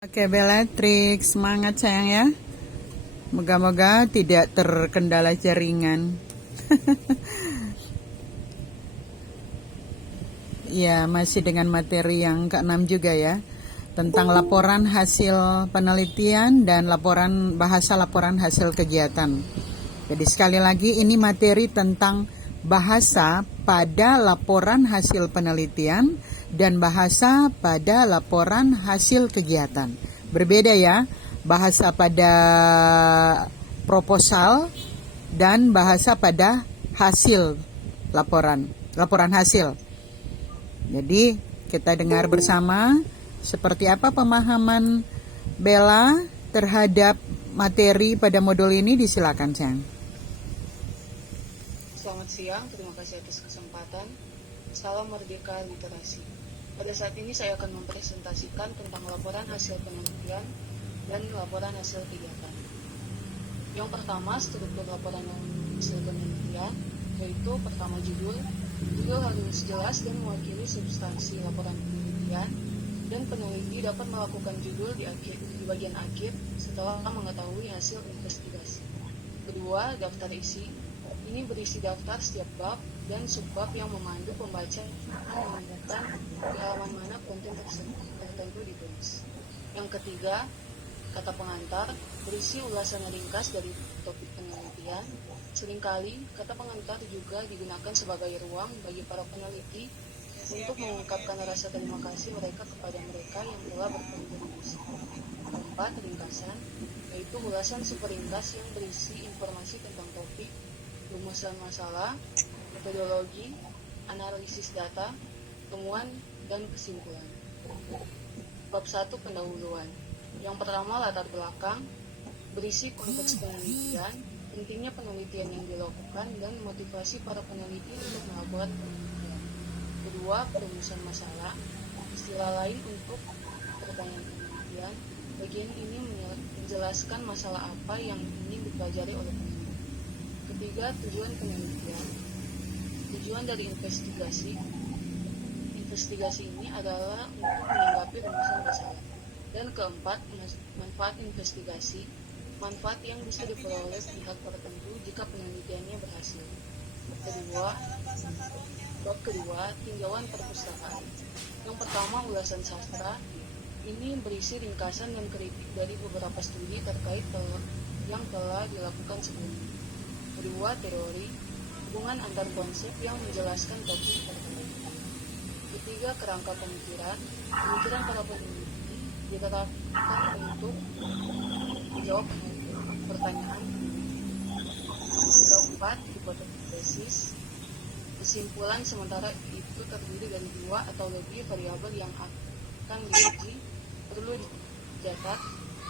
Oke Bellatrix, semangat sayang ya. Moga-moga tidak terkendala jaringan. Ya, masih dengan materi yang ke-6 juga ya. Tentang laporan hasil penelitian dan bahasa laporan hasil kegiatan. Jadi sekali lagi ini materi tentang bahasa pada laporan hasil penelitian dan bahasa pada laporan hasil kegiatan. Berbeda ya, bahasa pada proposal dan bahasa pada hasil laporan hasil. Jadi kita dengar bersama seperti apa pemahaman Bella terhadap materi pada modul ini. Disilakan sayang. Selamat siang, terima kasih atas kesempatan. Salam Merdeka Literasi. Pada saat ini saya akan mempresentasikan tentang laporan hasil penelitian dan laporan hasil kegiatan. Yang pertama, struktur laporan hasil penelitian, yaitu pertama judul harus jelas dan mewakili substansi laporan penelitian, dan peneliti dapat melakukan judul di bagian akhir setelah mengetahui hasil investigasi. Kedua, daftar isi. Ini berisi daftar setiap bab dan subbab yang memandu pembaca menemukan di halaman mana konten tertentu ditulis. Yang ketiga, kata pengantar, berisi ulasan ringkas dari topik penelitian. Seringkali, kata pengantar juga digunakan sebagai ruang bagi para peneliti untuk mengungkapkan rasa terima kasih mereka kepada mereka yang telah berkontribusi. Keempat, ringkasan, yaitu ulasan super ringkas yang berisi informasi tentang topik, rumusan masalah, metodologi, analisis data, temuan, dan kesimpulan. Bab 1, pendahuluan. Yang pertama, latar belakang, berisi konteks penelitian, pentingnya penelitian yang dilakukan, dan motivasi para peneliti untuk melakukan penelitian. Kedua, perumusan masalah, istilah lain untuk pertanyaan penelitian. Bagian ini menjelaskan masalah apa yang ingin dipelajari oleh peneliti. Ketiga, tujuan penelitian. Tujuan dari investigasi ini adalah untuk menanggapi rumusan masalah. Dan keempat, manfaat investigasi, manfaat yang bisa diperoleh pihak tertentu jika penelitiannya berhasil. Bab kedua, tinjauan perpustakaan. Yang pertama, ulasan sastra. Ini berisi ringkasan dan kritik dari beberapa studi terkait yang telah dilakukan sebelumnya. Kedua, teori, hubungan antar konsep yang menjelaskan topik tertentu. Ketiga, kerangka pemikiran para peneliti diterapkan untuk menjawab pertanyaan. Keempat, hipotesis, kesimpulan sementara itu terdiri dari dua atau lebih variabel yang akan diuji. Perlu dicatat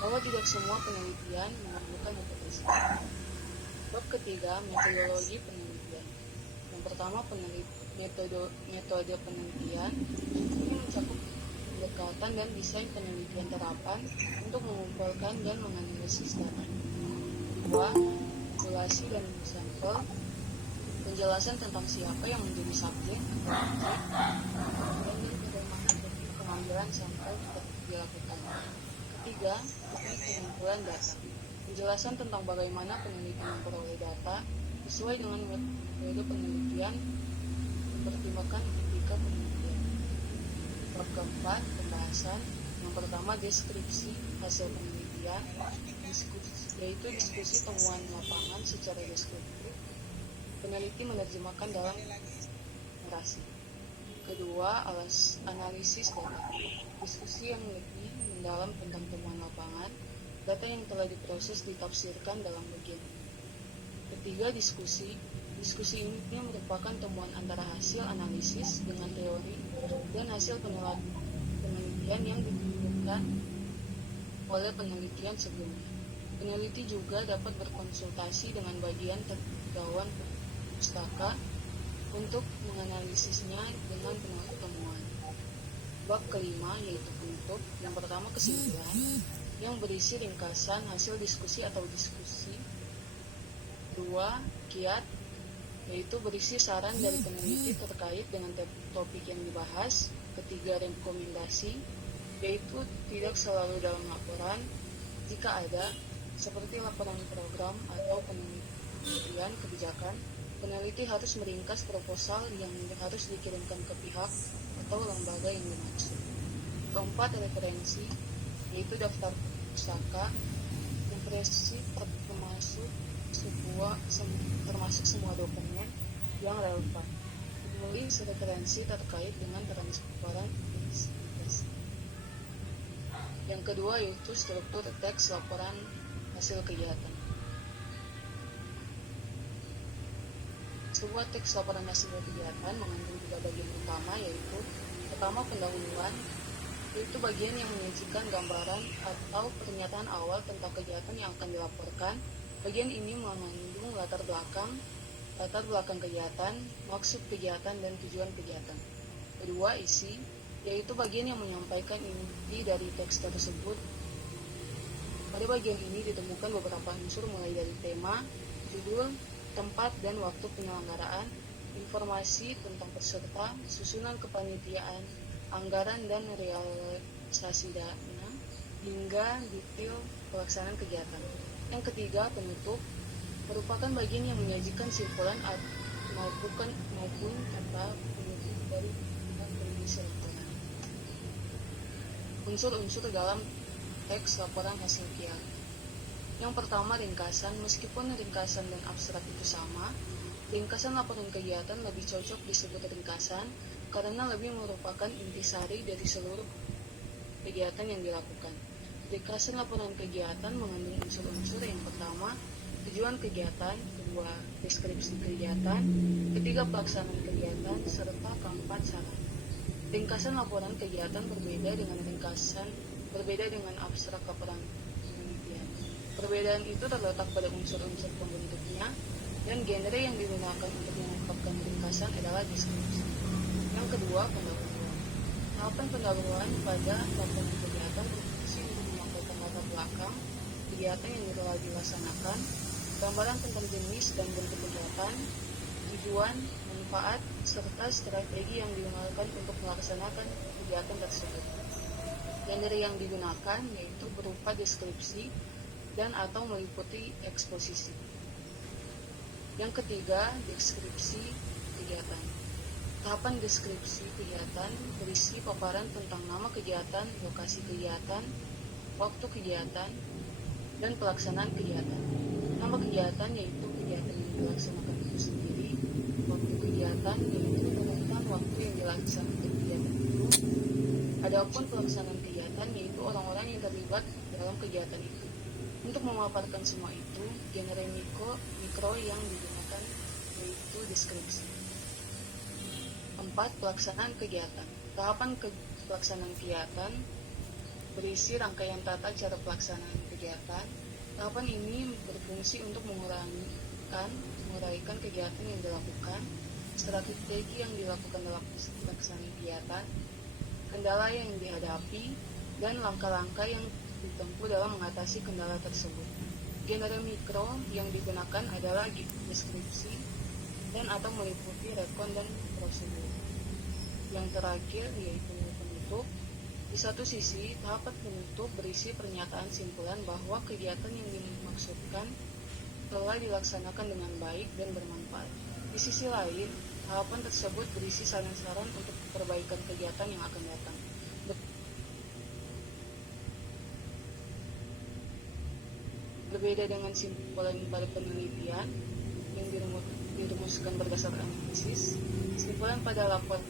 bahwa tidak semua penelitian memerlukan hipotesis. Bab ketiga, metodologi penelitian. Yang pertama, metode penelitian. Ini mencakup pendekatan dan desain penelitian terapan untuk mengumpulkan dan menganalisis data. Kedua, populasi dan sampel. Penjelasan tentang siapa yang menjadi subjek atau objek, dan bagaimana teknik pengambilan sampel dilakukan. Ketiga, teknik pengumpulan data. Penjelasan tentang bagaimana peneliti memperoleh data sesuai dengan metode penelitian, mempertimbangkan etika penelitian. Bab keempat, pembahasan. Yang pertama, deskripsi hasil penelitian, yaitu diskusi temuan lapangan secara deskriptif. Peneliti menerjemahkan dalam narasi. Kedua, analisis data. Diskusi yang lebih mendalam tentang temuan lapangan. Data yang telah diproses ditafsirkan dalam bagian ini. Ketiga, diskusi. Diskusi ini merupakan temuan antara hasil analisis dengan teori dan hasil penelitian yang ditemukan oleh penelitian sebelumnya. Peneliti juga dapat berkonsultasi dengan bagian tergawan pustaka untuk menganalisisnya dengan temuan. Bab kelima, yaitu penutup. Yang pertama, kesimpulan, yang berisi ringkasan hasil diskusi atau diskusi. Dua, kiat, yaitu berisi saran dari peneliti terkait dengan topik yang dibahas. Ketiga, rekomendasi, yaitu tidak selalu dalam laporan. Jika ada, seperti laporan program atau penelitian kebijakan, peneliti harus meringkas proposal yang harus dikirimkan ke pihak atau lembaga yang dimaksud. Keempat, referensi, yaitu daftar pusaka, referensi termasuk semua dokumen yang relevan. Menulis referensi terkait dengan transparan investigasi. Yang kedua yaitu struktur teks laporan hasil kegiatan. Sebuah teks laporan hasil kegiatan mengandung tiga bagian utama, yaitu pertama, pendahuluan, yaitu bagian yang menyajikan gambaran atau pernyataan awal tentang kegiatan yang akan dilaporkan. Bagian ini mengandung latar belakang kegiatan, maksud kegiatan, dan tujuan kegiatan. Kedua, isi, yaitu bagian yang menyampaikan inti dari teks tersebut. Pada bagian ini ditemukan beberapa unsur mulai dari tema, judul, tempat dan waktu penyelenggaraan, informasi tentang peserta, susunan kepanitiaan, anggaran dan realisasi dana, hingga detail pelaksanaan kegiatan. Yang ketiga, penutup, merupakan bagian yang menyajikan simpulan maupun kata penutup dari kondisi laporan. Unsur-unsur dalam teks laporan hasil kegiatan. Yang pertama, ringkasan. Meskipun ringkasan dan abstrak itu sama, ringkasan laporan kegiatan lebih cocok disebut ringkasan karena lebih merupakan intisari dari seluruh kegiatan yang dilakukan. Ringkasan laporan kegiatan mengandung unsur-unsur. Yang pertama, tujuan kegiatan, kedua, deskripsi kegiatan, ketiga, pelaksanaan kegiatan, serta keempat, saran. Ringkasan laporan kegiatan berbeda dengan abstrak laporan penelitian. Perbedaan itu terletak pada unsur-unsur pembentuknya, dan genre yang digunakan untuk mengungkapkan ringkasan adalah deskripsi. Yang kedua, pendahuluan. Tahapan pendahuluan pada laporan kegiatan berfungsi untuk menyampaikan latar belakang kegiatan yang telah dilaksanakan, gambaran tentang jenis dan bentuk kegiatan, tujuan, manfaat, serta strategi yang digunakan untuk melaksanakan kegiatan tersebut. Genre yang digunakan yaitu berupa deskripsi dan atau meliputi eksposisi. Yang ketiga, deskripsi kegiatan. Tahapan deskripsi kegiatan berisi paparan tentang nama kegiatan, lokasi kegiatan, waktu kegiatan, dan pelaksanaan kegiatan. Nama kegiatan yaitu kegiatan yang dilaksanakan itu sendiri, waktu kegiatan yaitu tentang waktu yang dilaksanakan kegiatan itu. Adapun pelaksanaan kegiatan yaitu orang-orang yang terlibat dalam kegiatan itu. Untuk memaparkan semua itu, genre mikro yang digunakan yaitu deskripsi. 4. Pelaksanaan kegiatan. Tahapan pelaksanaan kegiatan berisi rangkaian tata cara pelaksanaan kegiatan. Tahapan ini berfungsi untuk menguraikan kegiatan yang dilakukan, strategi yang dilakukan dalam pelaksanaan kegiatan, kendala yang dihadapi, dan langkah-langkah yang ditempuh dalam mengatasi kendala tersebut. Genre mikro yang digunakan adalah deskripsi dan atau meliputi rekon dan prosedur. Yang terakhir yaitu penutup. Di satu sisi, tahapan penutup berisi pernyataan simpulan bahwa kegiatan yang dimaksudkan telah dilaksanakan dengan baik dan bermanfaat. Di sisi lain, tahapan tersebut berisi saran-saran untuk perbaikan kegiatan yang akan datang. Berbeda dengan simpulan pada penelitian yang dirumuskan berdasarkan analisis, simpulan pada laporan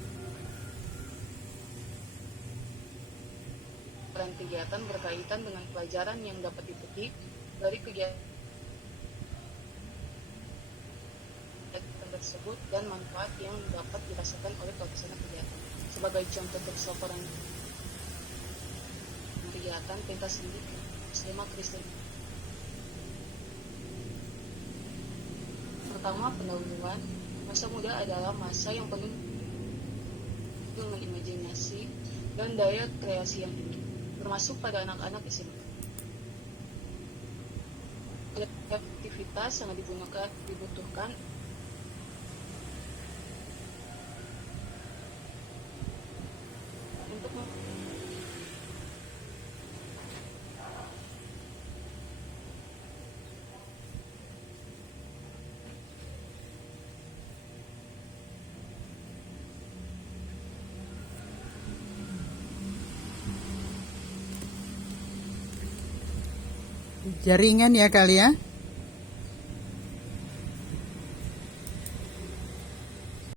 kegiatan berkaitan dengan pelajaran yang dapat dipetik dari kegiatan tersebut dan manfaat yang dapat dirasakan oleh pelaksana kegiatan. Sebagai contoh teks laporan kegiatan pentas seni skema Kristen. Pertama, pendahuluan. Masa muda adalah masa yang penuh dengan imajinasi dan daya kreasi yang tinggi, termasuk pada anak-anak SMA. Kreativitas sangat dibutuhkan untuk jaringan ya kali ya.